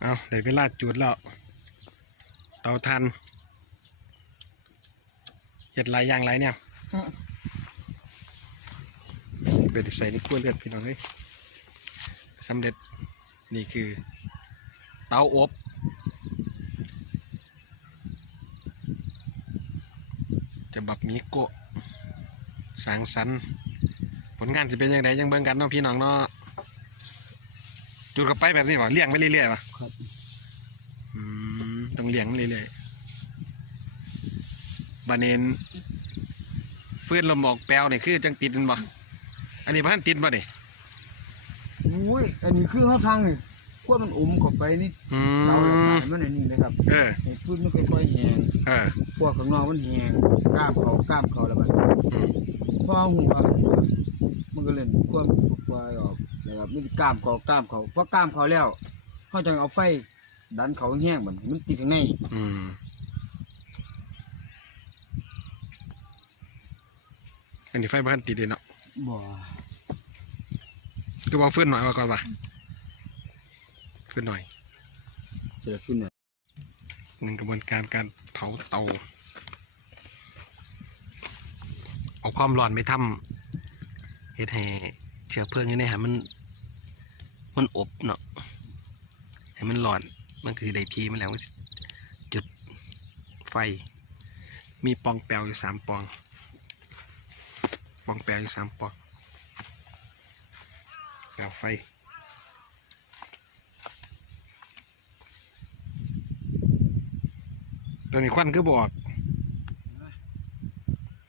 เอาได้เวลาจุดแล้ว เตาทันเห็ดหลายอย่างไรเนี่ยเป็นใส่ในขั้วเลือดพี่น้องเอ้ยสำเร็จนี่คือ เตาอบจะบับมีโกะสร้างสรรค์ผลงานจะเป็นยังไงยังเบิ่งกันเนาะพี่น้องเนาะ จุดกับไปแบบนี้วะเลี้ยงไปเรื่อยๆวะครับอืมต้องเลี้ยงเรื่อยๆบานเนนฟื้นลมออกแปลวนี่คือจังติดมันบ่อันนี้พันติดบ่เด้โอ้ยอันนี้คือเขาทางนี่ขั้วมันอมเข้าไปนี่อืเราแบบมไหนมันอันนี้นะครับเออให้ฟืนมันค่อยๆแห้งเออ พวกข้างนอกมันแห้งกล้ามเขากล้ามเขาแล้วมันอืม พอหัวมัน ก็เล่นขั้วมันควายออกนะครับมันกล้ามเขากล้ามเขาพอกล้ามเขาแล้วเขาจะเอาไฟดันเขาแห้งมันมันติดข้างในอืมอันนี้ไฟบ้านติดเลยเนาะบ่คือว่าฟื้นหน่อยว่าก่อนว่ะฟื้นหน่อยเสียฟืนเนี่ยหนึ่งกระบวนการการเผาเตาเอาความร้อนไม่ทำ เฮ็ดให้เชื้อเพลิงอยู่ในให้มัน มันอบเนาะให้มันร้อนมันคือได้ทีมันแล้วจุดไฟ มีปองแปลวอยู่สามปอง ปองแปลวอยู่สามปองแปลวไฟตัวนี้ควันคือบอก